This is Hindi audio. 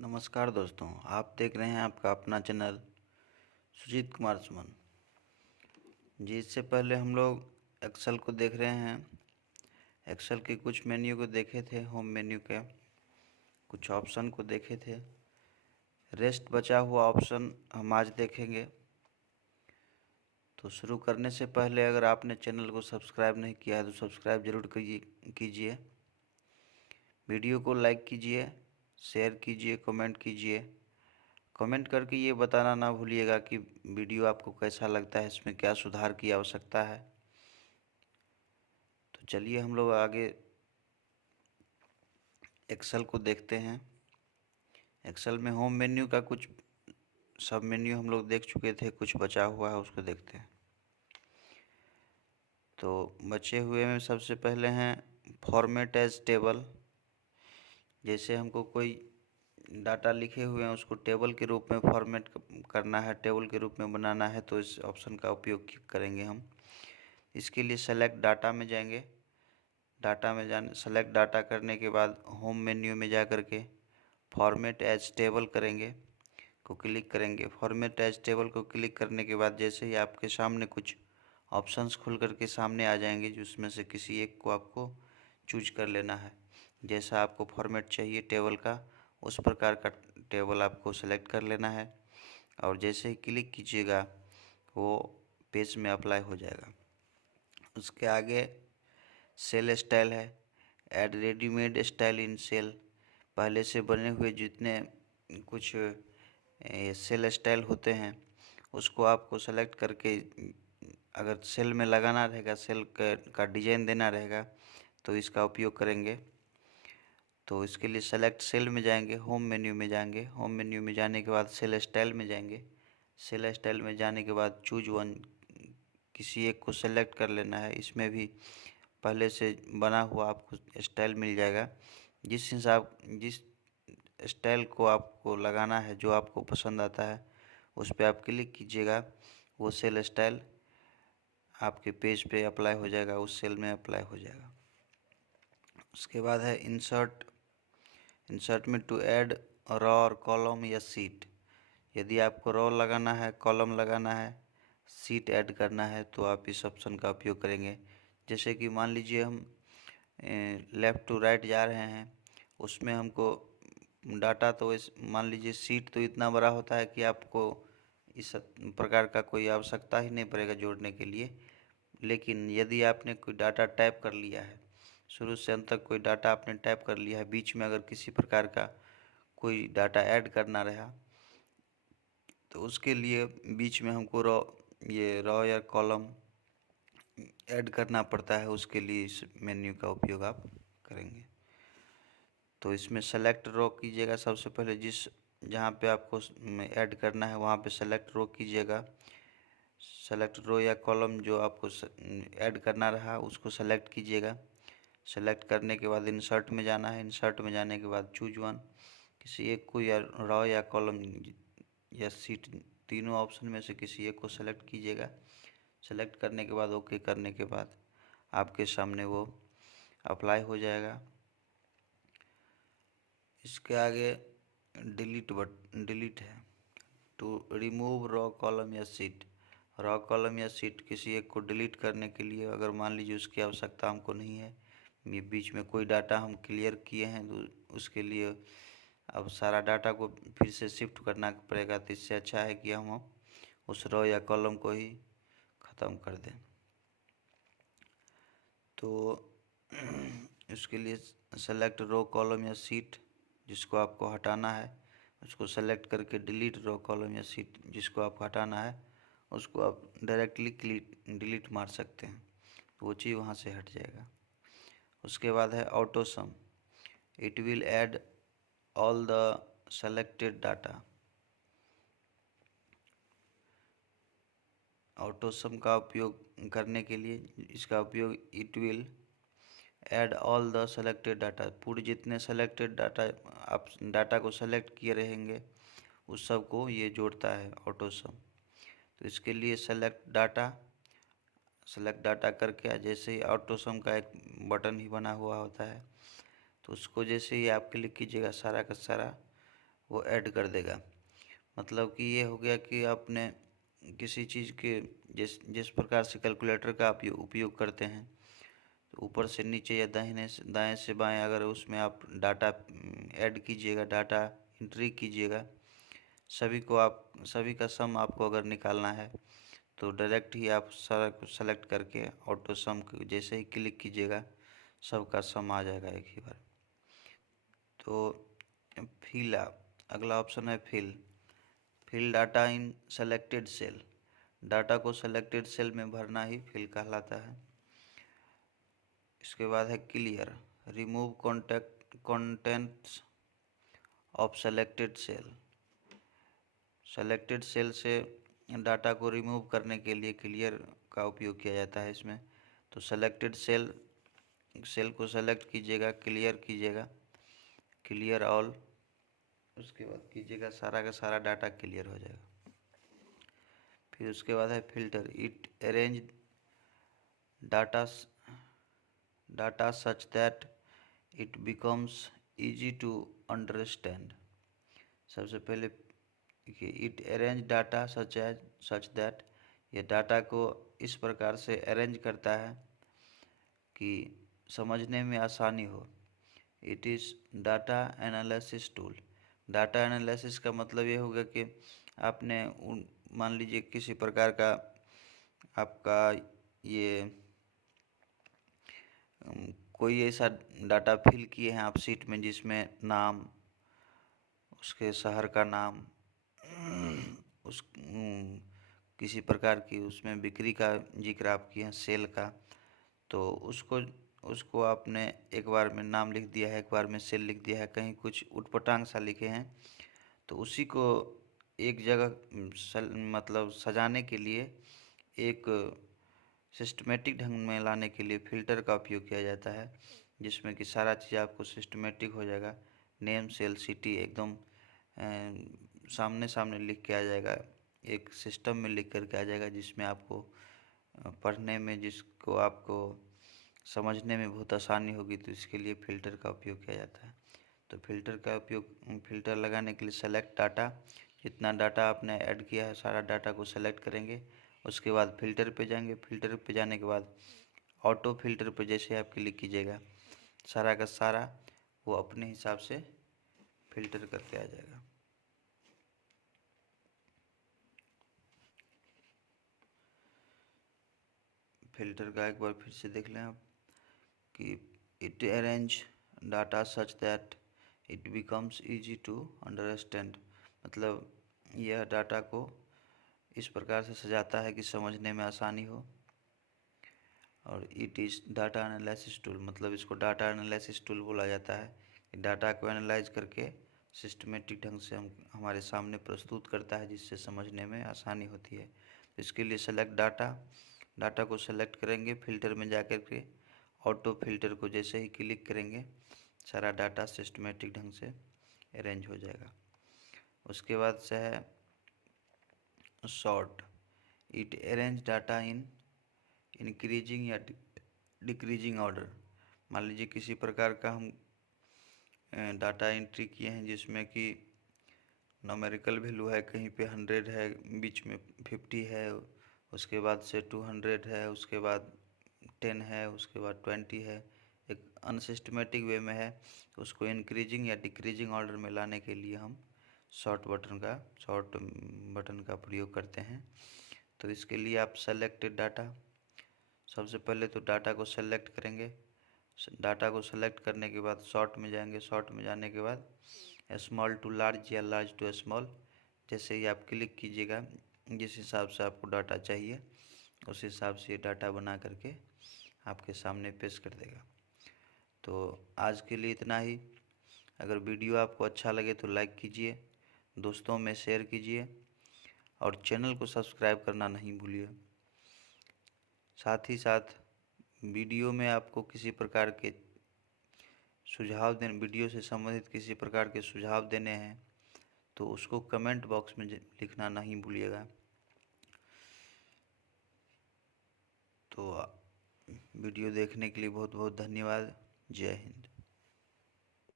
नमस्कार दोस्तों, आप देख रहे हैं आपका अपना चैनल सुजीत कुमार सुमन जी। इससे पहले हम लोग एक्सेल को देख रहे हैं। एक्सेल के कुछ मेन्यू को देखे थे, होम मेन्यू के कुछ ऑप्शन को देखे थे। रेस्ट बचा हुआ ऑप्शन हम आज देखेंगे। तो शुरू करने से पहले अगर आपने चैनल को सब्सक्राइब नहीं किया है तो सब्सक्राइब जरूर कीजिए। वीडियो को लाइक कीजिए, शेयर कीजिए, कमेंट कीजिए। कमेंट करके ये बताना ना भूलिएगा कि वीडियो आपको कैसा लगता है, इसमें क्या सुधार की आवश्यकता है। तो चलिए हम लोग आगे एक्सेल को देखते हैं। एक्सेल में होम मेन्यू का कुछ सब मेन्यू हम लोग देख चुके थे, कुछ बचा हुआ है उसको देखते हैं। तो बचे हुए में सबसे पहले हैं फॉर्मेट एज टेबल। जैसे हमको कोई डाटा लिखे हुए हैं उसको टेबल के रूप में फॉर्मेट करना है, टेबल के रूप में बनाना है, तो इस ऑप्शन का उपयोग करेंगे हम। इसके लिए सेलेक्ट डाटा में जाएंगे। डाटा में जाने सेलेक्ट डाटा करने के बाद होम मेन्यू में जा कर के फॉर्मेट एज टेबल को क्लिक करेंगे। फॉर्मेट एज टेबल को क्लिक करने के बाद जैसे ही आपके सामने कुछ ऑप्शंस खुल करके सामने आ जाएंगे, जिसमें से किसी एक को आपको चूज कर लेना है। जैसा आपको फॉर्मेट चाहिए टेबल का, उस प्रकार का टेबल आपको सेलेक्ट कर लेना है और जैसे ही क्लिक कीजिएगा वो पेज में अप्लाई हो जाएगा। उसके आगे सेल स्टाइल है, add readymade style in cell. पहले से बने हुए जितने कुछ सेल स्टाइल होते हैं उसको आपको सेलेक्ट करके अगर सेल में लगाना रहेगा, सेल का डिजाइन देना रहेगा तो इसका उपयोग करेंगे। तो इसके लिए सेलेक्ट सेल में जाएंगे, होम मेन्यू में जाएंगे। होम मेन्यू में जाने के बाद सेल स्टाइल में जाएंगे। सेल स्टाइल में जाने के बाद चूज वन, किसी एक को सेलेक्ट कर लेना है। इसमें भी पहले से बना हुआ आपको स्टाइल मिल जाएगा। जिस स्टाइल को आपको लगाना है, जो आपको पसंद आता है, उस पर आप क्लिक कीजिएगा। वो सेल स्टाइल आपके पेज पे अप्लाई हो जाएगा, उस सेल में अप्लाई हो जाएगा। उसके बाद है इंसर्ट। इंसर्ट में टू ऐड रॉ और कॉलम या सीट। यदि आपको रॉ लगाना है, कॉलम लगाना है, सीट ऐड करना है तो आप इस ऑप्शन का उपयोग करेंगे। जैसे कि मान लीजिए हम लेफ़्ट टू राइट जा रहे हैं, उसमें हमको डाटा तो इस मान लीजिए सीट तो इतना बड़ा होता है कि आपको इस प्रकार का कोई आवश्यकता ही नहीं पड़ेगा जोड़ने के लिए। लेकिन यदि आपने कोई डाटा टाइप कर लिया है, शुरू से अंत तक कोई डाटा आपने टाइप कर लिया है, बीच में अगर किसी प्रकार का कोई डाटा ऐड करना रहा तो उसके लिए बीच में हमको रॉ या कॉलम ऐड करना पड़ता है। उसके लिए इस मेन्यू का उपयोग आप करेंगे। तो इसमें सेलेक्ट रो कीजिएगा। सबसे पहले जहाँ पे आपको ऐड करना है वहाँ पे सेलेक्ट रो कीजिएगा। सेलेक्ट रो या कॉलम जो आपको ऐड करना रहा उसको सेलेक्ट कीजिएगा। सेलेक्ट करने के बाद इंसर्ट में जाना है। इंसर्ट में जाने के बाद चूज वन, किसी एक को या रॉ या कॉलम या सीट, तीनों ऑप्शन में से किसी एक को सेलेक्ट कीजिएगा। सेलेक्ट करने के बाद ओके करने के बाद आपके सामने वो अप्लाई हो जाएगा। इसके आगे डिलीट है, टू रिमूव रॉ कॉलम या सीट। रॉ कॉलम या सीट किसी एक को डिलीट करने के लिए, अगर मान लीजिए उसकी आवश्यकता हमको नहीं है, ये बीच में कोई डाटा हम क्लियर किए हैं तो उसके लिए अब सारा डाटा को फिर से शिफ्ट करना पड़ेगा। तो इससे अच्छा है कि हम उस रॉ या कॉलम को ही ख़त्म कर दें। तो इसके लिए सेलेक्ट रो कॉलम या सीट, जिसको आपको हटाना है उसको सेलेक्ट करके डिलीट रो कॉलम या सीट, जिसको आपको हटाना है उसको आप डायरेक्टली डिलीट मार सकते हैं, तो वो चीज़ वहाँ से हट जाएगा। उसके बाद है auto some. It will add all the selected data. Auto सम का उपयोग करने के लिए इसका उपयोग it will add all the selected data, पूरे जितने सेलेक्टेड डाटा आप डाटा को सेलेक्ट किए रहेंगे उस सब को ये जोड़ता है ऑटो सम। तो इसके लिए सेलेक्ट डाटा करके जैसे ही ऑटो सम का एक बटन ही बना हुआ होता है, तो उसको जैसे ही आप क्लिक कीजिएगा सारा का सारा वो ऐड कर देगा। मतलब कि ये हो गया कि आपने किसी चीज़ के जिस जिस प्रकार से कैलकुलेटर का आप उपयोग करते हैं, तो ऊपर से नीचे या दाहिने से दाएं से बाएं अगर उसमें आप डाटा ऐड कीजिएगा, डाटा एंट्री कीजिएगा, सभी का सम आपको अगर निकालना है तो डायरेक्ट ही आप सारा कुछ सेलेक्ट करके ऑटो सम जैसे ही क्लिक कीजिएगा सबका सम आ जाएगा एक ही बार। तो फिल अगला ऑप्शन है fill data in selected cell. Data को सेलेक्टेड सेल में भरना ही फिल कहलाता है। इसके बाद है clear, remove contents of selected cell. Selected cell से डाटा को रिमूव करने के लिए क्लियर का उपयोग किया जाता है इसमें। तो सेलेक्टेड सेल को सेलेक्ट कीजिएगा, क्लियर कीजिएगा, क्लियर ऑल, उसके बाद कीजिएगा, सारा का सारा डाटा क्लियर हो जाएगा। फिर उसके बाद है filter, it arrange data such that it becomes easy to understand. सबसे पहले देखिए, it arrange data such that, ये डाटा को इस प्रकार से अरेंज करता है कि समझने में आसानी हो। It is data analysis tool. Data analysis का मतलब ये होगा कि आपने मान लीजिए किसी प्रकार का आपका ये कोई ऐसा डाटा फिल किए हैं आप शीट में जिसमें नाम, उसके शहर का नाम, उस किसी प्रकार की उसमें बिक्री का जिक्र आप किए हैं, सेल का, तो उसको आपने एक बार में नाम लिख दिया है, एक बार में सेल लिख दिया है, कहीं कुछ उटपटांग सा लिखे हैं, तो उसी को एक जगह मतलब सजाने के लिए, एक सिस्टमेटिक ढंग में लाने के लिए फ़िल्टर का उपयोग किया जाता है, जिसमें कि सारा चीज़ आपको सिस्टमेटिक हो जाएगा। नेम, सेल, सिटी एकदम सामने सामने लिख के आ जाएगा, एक सिस्टम में लिख करके आ जाएगा, जिसमें आपको पढ़ने में, जिसको आपको समझने में बहुत आसानी होगी। तो इसके लिए फ़िल्टर का उपयोग किया जाता है। तो फ़िल्टर लगाने के लिए सेलेक्ट डाटा, जितना डाटा आपने ऐड किया है सारा डाटा को सेलेक्ट करेंगे। उसके बाद फ़िल्टर पे जाएंगे। फ़िल्टर पे जाने के बाद ऑटो फिल्टर पे जैसे आप क्लिक कीजिएगा, सारा का सारा वो अपने हिसाब से फिल्टर करके आ जाएगा। फिल्टर का एक बार फिर से देख लें आप कि it arrange data such that it becomes easy to understand, मतलब यह डाटा को इस प्रकार से सजाता है कि समझने में आसानी हो। और it is data analysis tool, मतलब इसको डाटा एनालिसिस टूल बोला जाता है। डाटा को एनालाइज करके सिस्टमेटिक ढंग से हमारे सामने प्रस्तुत करता है, जिससे समझने में आसानी होती है। तो इसके लिए सेलेक्ट डाटा को सेलेक्ट करेंगे, फिल्टर में जा कर के ऑटो फिल्टर को जैसे ही क्लिक करेंगे, सारा डाटा सिस्टमेटिक ढंग से अरेंज हो जाएगा। उसके बाद से है sort, it arrange data in increasing या डिक्रीजिंग ऑर्डर। मान लीजिए किसी प्रकार का हम डाटा एंट्री किए हैं जिसमें कि नॉमेरिकल वैल्यू है, कहीं पे 100 है, बीच में 50 है, उसके बाद से 200 है, उसके बाद 10 है, उसके बाद 20 है, एक अनसिस्टमेटिक वे में है। तो उसको इंक्रीजिंग या डिक्रीजिंग ऑर्डर में लाने के लिए हम शॉर्ट बटन का प्रयोग करते हैं। तो इसके लिए आप सेलेक्टेड डाटा, सबसे पहले तो डाटा को सेलेक्ट करेंगे। डाटा को सेलेक्ट करने के बाद शॉर्ट में जाएंगे। शॉर्ट में जाने के बाद स्मॉल टू लार्ज या लार्ज टू स्मॉल, जैसे ही आप क्लिक कीजिएगा, जिस हिसाब से आपको डाटा चाहिए उस हिसाब से डाटा बना करके आपके सामने पेश कर देगा। तो आज के लिए इतना ही। अगर वीडियो आपको अच्छा लगे तो लाइक कीजिए, दोस्तों में शेयर कीजिए और चैनल को सब्सक्राइब करना नहीं भूलिए। साथ ही साथ वीडियो में आपको किसी प्रकार के वीडियो से संबंधित किसी प्रकार के सुझाव देने हैं तो उसको कमेंट बॉक्स में लिखना नहीं भूलिएगा। तो वीडियो देखने के लिए बहुत बहुत धन्यवाद। जय हिंद।